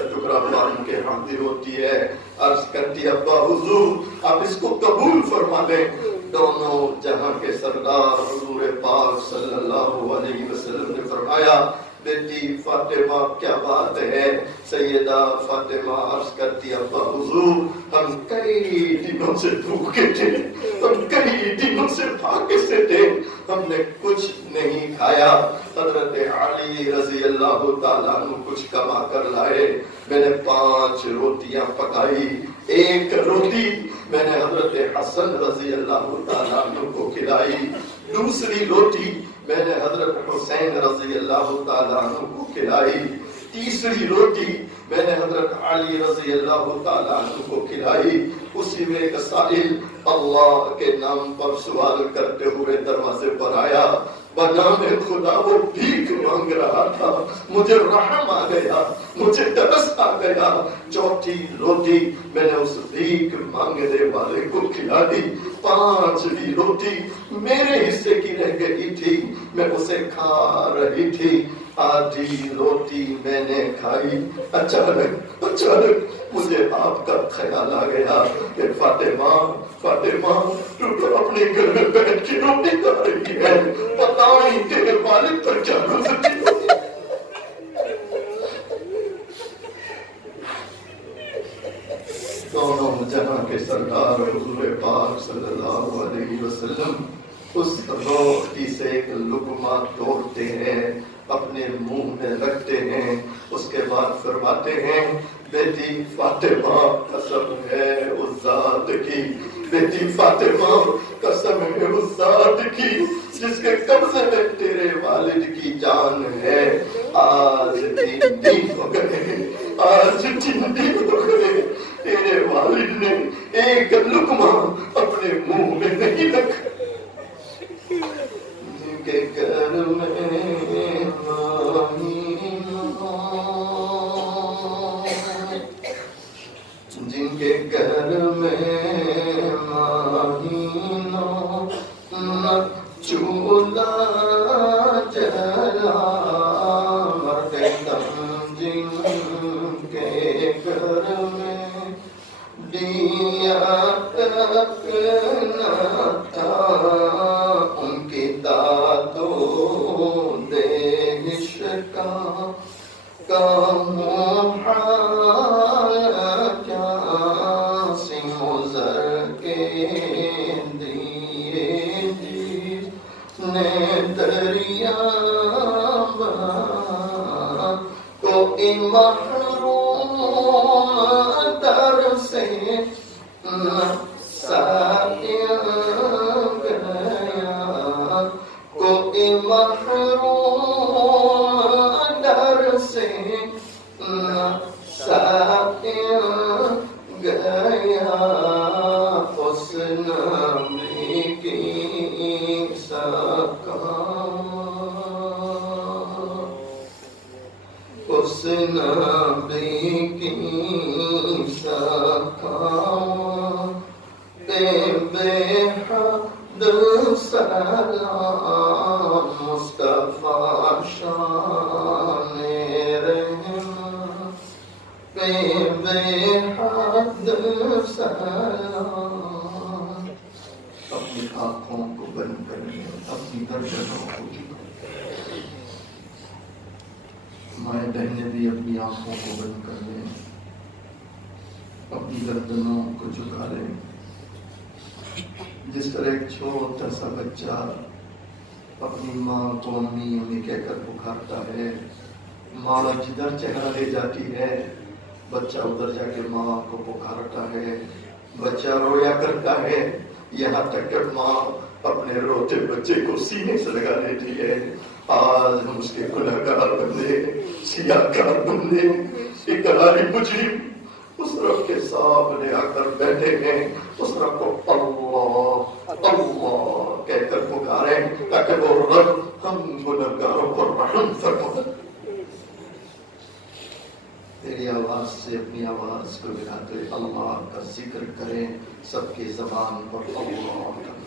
ٹکڑا باندھ کے حاضر ہوتی ہے، عرض کرتی ہے ابا حضور آپ اس کو قبول فرما لیں۔ دونوں جہاں کے سردار حضور پاک صلی اللہ علیہ وسلم نے فرمایا بیٹی فاطمہ کیا بات ہے؟ سیدہ فاطمہ عرض کرتی ابا حضور ہم کئی دنوں سے بھوکے تھے، ہم کئی دنوں سے پھاکے سے تھے، ہم نے کچھ نہیں کھایا۔ حضرت علی رضی اللہ تعالیٰ عنہ کچھ کما کر لائے، میں نے 5 روٹیاں پکائی، 1 روٹی میں نے حضرت حسن رضی اللہ تعالیٰ عنہ کو کھلائی، دوسری روٹی میں نے حضرت حسین رضی اللہ تعالیٰ عنہ کو کھلائی، تیسری روٹی میں نے حضرت علی رضی اللہ تعالیٰ عنہ کو کھلائی۔ اسی میں ایک سائل اللہ کے نام پر سوال کرتے ہوئے دروازے پر آیا، بنام خدا وہ بھیک مانگ رہا تھا، مجھے رحم آ گیا، مجھے ترس آ گیا، 4تھی روٹی میں نے اس بھیک مانگنے والے کو کھلا دی، 5ویں روٹی میرے حصے کی رہ گئی تھی، میں اسے کھا رہی تھی، آدھی روٹی میں نے کھائی، اچانک مجھے آپ کا خیال آ گیا کہ فاطمہ تو اپنے گھر میں بیٹھ کے روٹی کھا رہی ہے، پتہ نہیں تیرے والد پر کیا گزرتی ہوگی۔ دونوں جہاں کے سردار حضور پاک صلی اللہ علیہ وسلم اس روٹی سے ایک لقمہ توڑتے ہیں، اپنے منہ میں رکھتے ہیں، اس کے بعد فرماتے ہیں بیٹی فاطمہ قسم ہے اس ذات کی، بیٹی فاطمہ قسم ہے اس ذات کی جس کے قبضے میں تیرے والد کی جان ہے، آج 3 دن ہو گئے، تیرے والد نے ایک لقمہ اپنے منہ میں نہیں رکھا۔ جن کے گھر میں مہینوں نہ چولہا جلا، مرتے دم جن کے گھر میں دیا تک نہ محروم در سے سائل گیا، کوئی محروم در سے سائل گیا، اس نبی کی اس نبی کی سکام بے حد سلام، مصطفیٰ شان رحمت بے حد سلام۔ اپنی آنکھوں کو بند کریں، اپنی گردنوں کو جھکائیں۔ ہمارے بہنیں بھی اپنی آنکھوں کو بند کر لیں، اپنی گردنوں کو جھکا لیں۔ جس طرح ایک چھوٹا سا بچہ اپنی ماں کو امی امی کہہ کر پکارتا ہے، ماں جدھر چہرہ لے جاتی ہے بچہ ادھر جا کے ماں کو پکارتا ہے، بچہ رویا کرتا ہے، یہاں تک کہ ماں اپنے روتے بچے کو سینے سے لگا لیتی ہے۔ آج ہم اس کے گنہگار بندے، سیاہکار بندے، اقراری مجرم اس رب کے سامنے آ کر بیٹھے ہیں، اس رب کو اللہ اللہ کہہ کر پکاریں تاکہ وہ رب ہم گنہگاروں پر رحم فرمائے۔ تیری آواز سے اپنی آواز کو ملاتے اللہ کا ذکر کریں، سب کی زبان پر اللہ کریں۔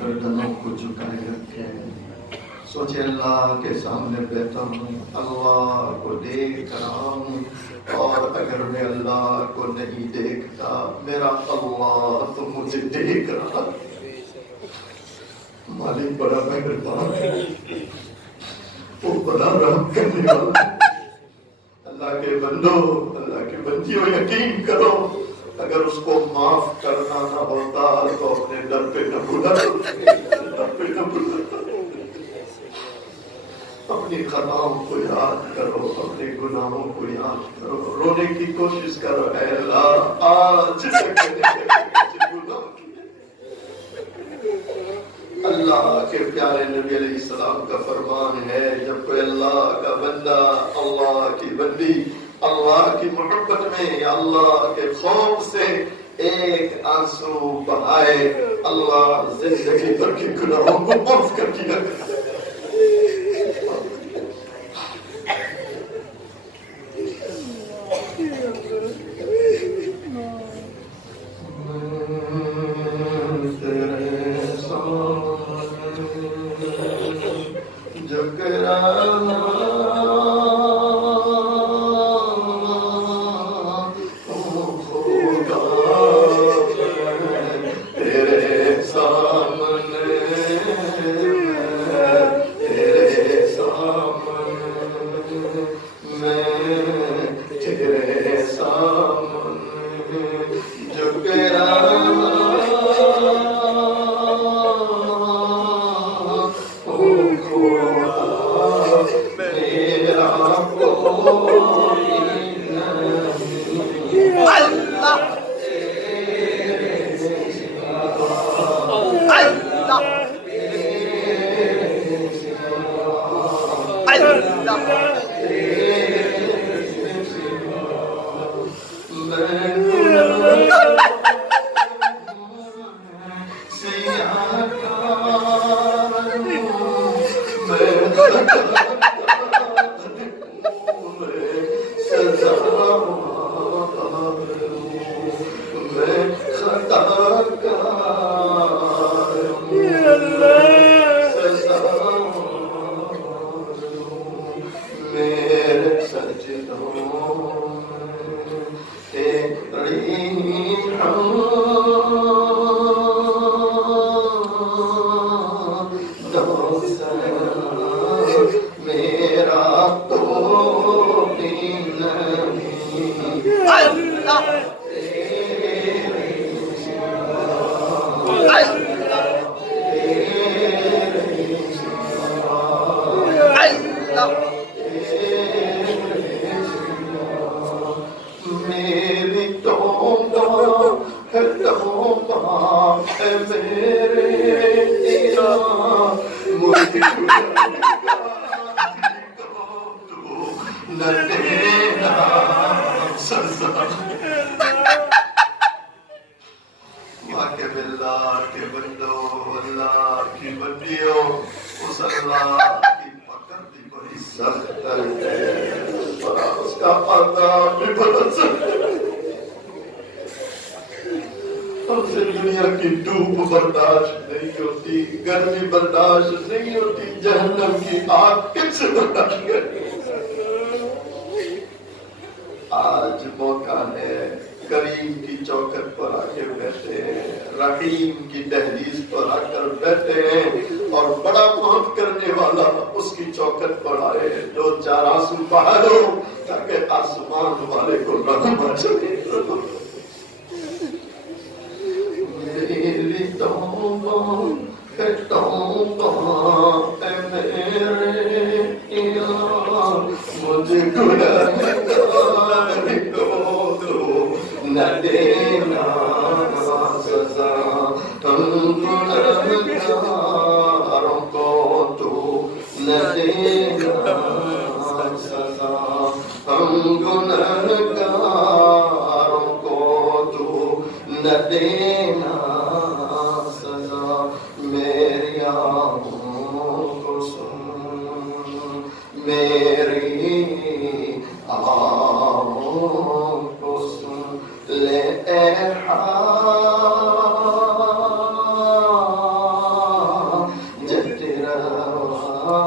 گردنوں کو جھکائے رکھے، سوچے اللہ کے سامنے بیٹھا ہوں، اللہ کو دیکھ رہا ہوں، اور اگر میں اللہ کو نہیں دیکھتا میرا اللہ تو مجھے دیکھ رہا۔ مالک بڑا مہربان ہے، وہ بڑا رحم کرنے والا ہے۔ اللہ کے بندو، اللہ کے بندیوں، یقین کرو اگر اس کو معاف کرنا نہ ہوتا تو اپنے در پہ نہ بھولا، در پہ نہ بھولا۔ اپنی خطاؤں کو یاد کرو، اپنے گناہوں کو یاد کرو، رونے کی کوشش کرو، اے اللہ آج تک اللہ کے پیارے نبی علیہ السلام کا فرمان ہے، جب کوئی اللہ کا بندہ، اللہ کی بندی اللہ کی محبت میں یا اللہ کے خوف سے ایک آنسو بہائے، اللہ زندگی بھر کے گناہوں کو معاف کر دیا کرتا ہے۔ آج موقع ہے، کریم کی چوکھٹ پر آ کے بیٹھے ہیں، رحیم کی دہلیز پر آ کر بیٹھے ہیں، اور بڑا محبت کرنے والا اس کی چوکھٹ پر آئے، دو چار آنسو بہا دو تاکہ آسمان والے کو رحم آ جائے۔ میری توبہ ہے توبہ اے میرے الہ، مجھے گناہ نہ دینا سزا، ہم گنہگاروں کو تو نہ دینا سزا، ہم گنہگاروں کو تو نہ دینا سزا، میری آنکھوں کو سن، میری آنکھوں کو سن لے اے حاجت روا،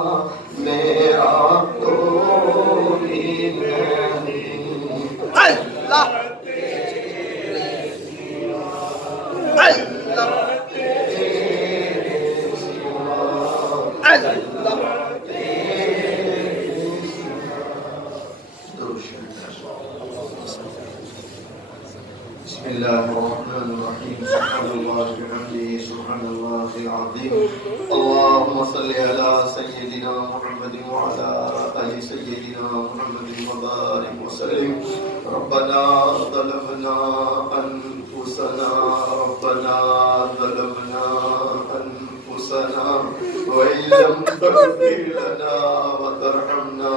بسم الله الرحمن الرحيم سبحان الله وبحمده سبحان الله العظيم اللهم صل على سيدنا محمد وعلى آل سيدنا محمد وبارك وسلم ربنا ظلمنا أنفسنا وإن لم تغفر لنا وترحمنا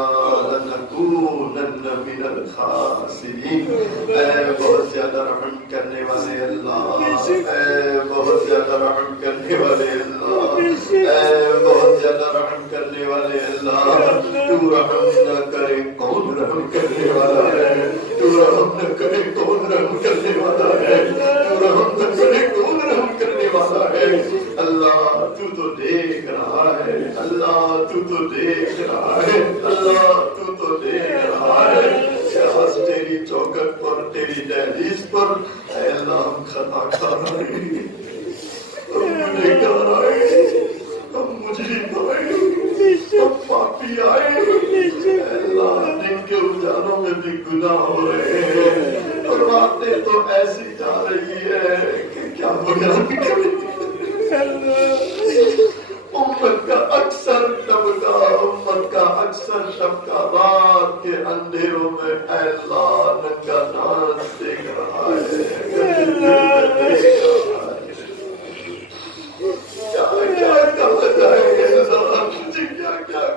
لنكونن من الخاسرين اے بہت زیادہ رحم کرنے والے اللہ اے بہت زیادہ رحم کرنے والے اللہ اے بہت زیادہ رحم کرنے والے اللہ تو رحم نہ کرے کون رحم کرنے والا ہے تو رحم نہ کرے کون رحم کرنے والا ہے تو رحم نہ کرے کون رحم کرنے والا ہے اللہ تو دیکھ رہا ہے اللہ تو دیکھ رہا ہے اللہ تو دیکھ رہا ہے آج تیری چوکٹ پر تیری دہلیز پر اے اللہ ہم خطا کار آئے ہم گنہگار آئے ہم مجرم آئے ہم پاپی آئے اے اللہ دن کے اجالوں میں بھی گناہ ہو رہے ہیں اور باتیں تو ایسی جا رہی ہے کہ کیا بیان کریں امت کا اکثر طبقہ رات کے اندھیروں میں اے اللہ ننگا ناز دیکھ رہا ہے کیا کہا جائے اللہ مجھے کیا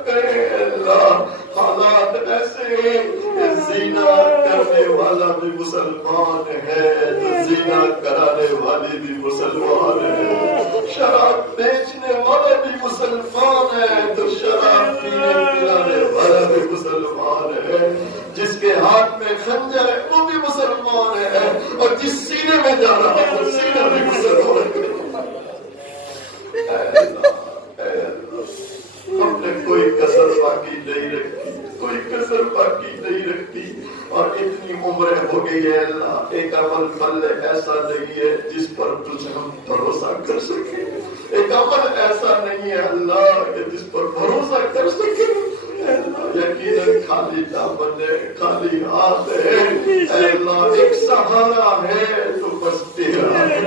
کہیں اللہ حالات ایسے ہیں کہ زنا کرنے والا بھی مسلمان ہے تو زنا کرانے والی بھی مسلمان ہے شراب بیچنے والا بھی مسلمان ہے تو شراب پینے پلانے والا بھی مسلمان ہے جس کے ہاتھ میں خنجر ہے وہ بھی مسلمان ہے اور جس سینے میں جا رہا ہے وہ سینہ بھی مسلمان ہے ہم نے کوئی کسر باقی نہیں رکھی کوئی کسر باقی نہیں رکھی اور اتنی عمریں ہو گئی ہے اللہ ایک عمل پلے ایسا نہیں ہے جس پر تجھے ہم بھروسہ کر سکیں ایک عمل ایسا نہیں ہے اللہ کہ جس پر بھروسہ کر سکیں یقیناً خالی دامن ہے خالی ہاتھ ہے اے اللہ ایک سہارا ہے تو بس تیرا ہے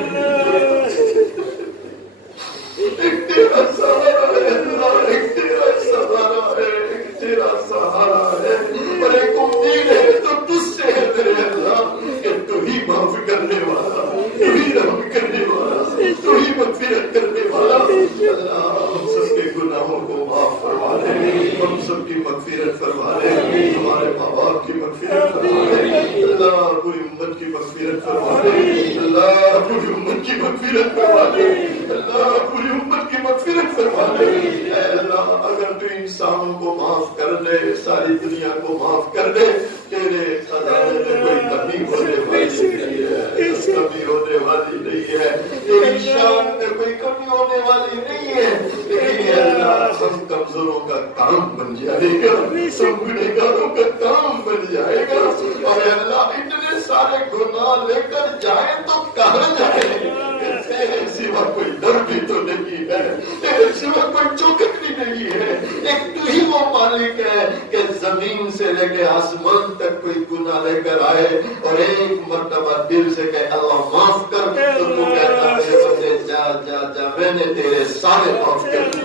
ایک تیرا سہارا ہے اللہ ایک تیرا سہارا ہے ایک تیرا سہارا ہے اور ایک امید ہے تو تجھ سے ہے میرے اللہ کہ تو ہی معاف کرنے والا تو ہی رحم کرنے والا تو ہی مغفرت کرنے والا اللہ ہم سب کے گناہوں کو معاف فرما دے ہم سب کی مغفرت فرما دے ہمارے ماں باپ کی مغفرت فرما دے اللہ پوری امت کی مغفرت فرما دے اللہ پوری امت کی مغفرت فرما دے اللہ پوری امت کی مغفرت فرما دے اے اللہ اگر تو انسانوں کو معاف کر دے ساری دنیا کو معاف کر دے تیرے خزانے میں کوئی کمی ہونے والی نہیں ہے کمی ہونے والی نہیں ہے تیری شان میں کوئی کمی ہونے والی نہیں ہے لیکن اللہ ہم کمزوروں کا کام بن جائے گا سب گنہگاروں کا کام بن جائے گا اور اللہ اتنے سارے گناہ لے کر جائیں تو کہاں جائیں تیرے سوا کوئی در بھی تو نہیں ہے تیرے سوا کوئی چوکٹ بھی نہیں ہے ایک تو ہی وہ مالک ہے کہ زمین سے لے کے آسمان تک کوئی گناہ لے کر آئے اور ایک مرتبہ دل سے کہ اللہ معاف کر تو تو کہتا ہے بندے جا جا جا میں نے تیرے سارے معاف کر دیے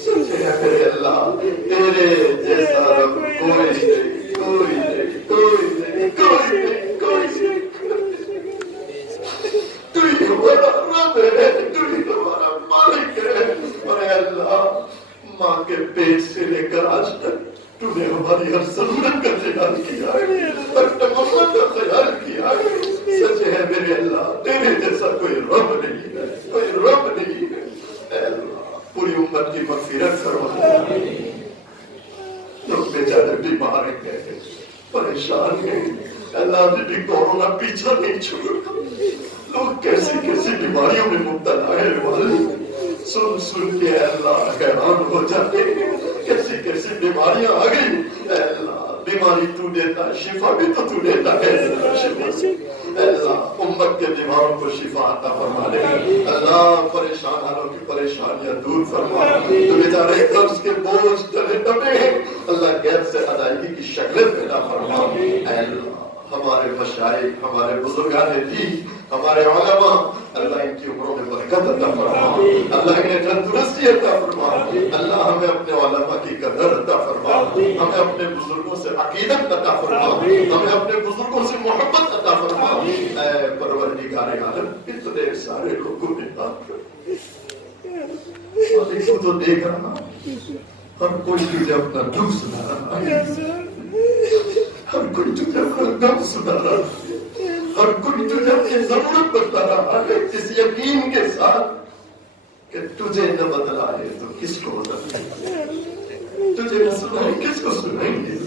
سچے ہے میرے اللہ تیرے جیسا رب کوئی نہیں کوئی نہیں کوئی نہیں کوئی نہیں کوئی نہیں تو ہی ہمارا رب ہے تو ہی ہمارا مالک ہے اور اے اللہ ماں کے پیٹ سے لے کر آج تک تو نے ہماری ہر ضرورت کا خیال کیا ہے ہر تمنا کا خیال کیا ہے سچ ہے میرے اللہ تیرے جیسا کوئی رب نہیں ہے کوئی رب نہیں ہے اے اللہ پوری امت کی مغفرت فرما لوگ بیچارے بیمار ہیں پریشان ہیں اللہ بھی کورونا پیچھا نہیں چھوڑا لوگ کیسی کیسی بیماریوں میں مبتلا ہے سن سن کے اللہ حیران ہو جاتے ہیں کیسی کیسی بیماریاں آ گئی اے اللہ بیماری تو دیتا ہے شفا بھی تو دیتا ہے اللہ امت کے بیماروں کو شفا عطا فرما دے اللہ پریشان حالوں کی پریشانیاں دور فرما جو بیچارے قرض کے بوجھ تلے دبے ہیں اللہ غیب سے ادائیگی کی شکلیں پیدا فرما اے اللہ ہمارے مشائخ، ہمارے بزرگان دین، ہمارے علماء، اللہ ان کی عمروں میں برکت عطا فرما، اللہ انہیں تندرستی عطا فرما، اللہ ہمیں اپنے علماء کی قدر عطا فرما، ہمیں اپنے بزرگوں سے عقیدت عطا فرما، ہمیں اپنے بزرگوں سے محبت عطا فرما۔ اے پروردگار عالم، اتنے سارے لوگوں نے بات کر، اور تو تو دیکھ رہا، ہر کوئی تجھے اپنا دکھ سنا رہا ہے، ہر کوئی تجھے اپنا غم سنا رہا ہے، ہر کوئی تجھے اپنی ضرورت بتا رہا ہے، اس یقین کے ساتھ کہ تجھے نہ بتلائے تو کس کو بتلائے، تجھے نہ سنائے کس کو سنائیں گے۔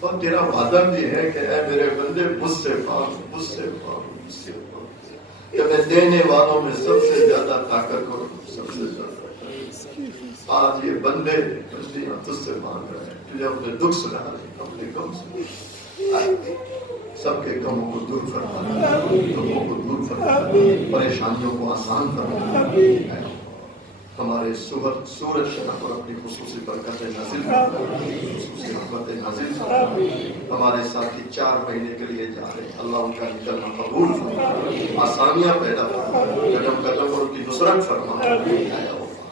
اور تیرا وعدہ بھی ہے کہ اے میرے بندے مجھ سے مانگ، مجھ سے مانگ، مجھ سے مانگ، کہ میں دینے والوں میں سب سے زیادہ طاقت اور سب سے زیادہ۔ آج یہ بندے بندیاں تجھ سے مانگ رہے ہیں، تجھے اپنے دکھ سنا رہے ہیں، اپنے غم سنا، سب کے غموں کو دور فرما، غموں کو دور فرما، پریشانیوں کو آسان فرما، ہمارے سورج شرح پر اپنی خصوصی برکت نازل فرما، خصوصی رحمت نازل فرما۔ ہمارے ساتھی 4 مہینے کے لیے جا رہے ہیں، اللہ ان کا نکلنا قبول فرما، آسانیاں پیدا فرما، قدم قدم اور کی نصرت فرما۔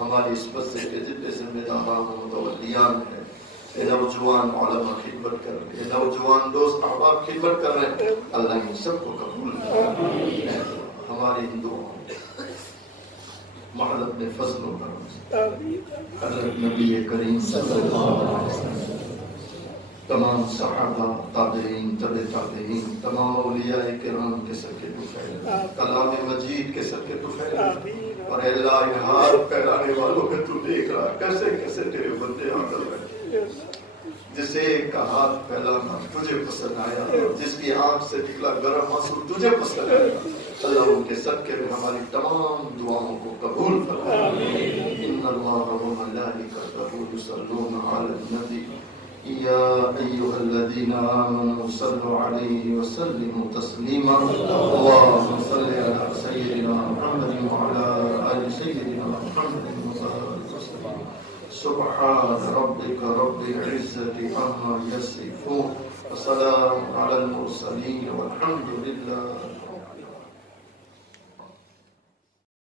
ہماری اس بسے کے جتنے ذمہ داران متولیان ہیں، یہ نوجوان علماء خدمت کر رہے ہیں، نوجوان دوست احباب خدمت کر رہے ہیں، اللہ ان سب کو قبول کرے۔ ہماری ہندوؤں محض اپنے فضل و کرم سے حضرت نبی کریم صلی اللہ علیہ وسلم، تمام صحابہ، تابعین، تبع تابعین، تمام اولیاء کرام کے سر کے طفیل، کلام مجید کے سر کے طفیل، اور اے اللہ ان ہاتھ پھیلانے والوں میں تو دیکھ رہا کیسے کیسے تیرے بندے عمل رہے، جسے ایک کا ہاتھ پھیلانا تجھے پسند آیا، جس کی آنکھ سے نکلا گرم آنسو تجھے پسند آیا، اللہ ان کے صدقے میں ہماری تمام دعاؤں کو قبول فرما۔ ان اللہ و ملائکتہ یصلون علی النبی یا ایھا الذین آمنوا صلوا علیہ وسلموا تسلیما، اللهم صل علی سیدنا محمد وعلی آل سیدنا محمد وبارک وسلم۔ سبحان ربک رب العزة عما یصفون، وسلام علی المرسلین والحمد للہ۔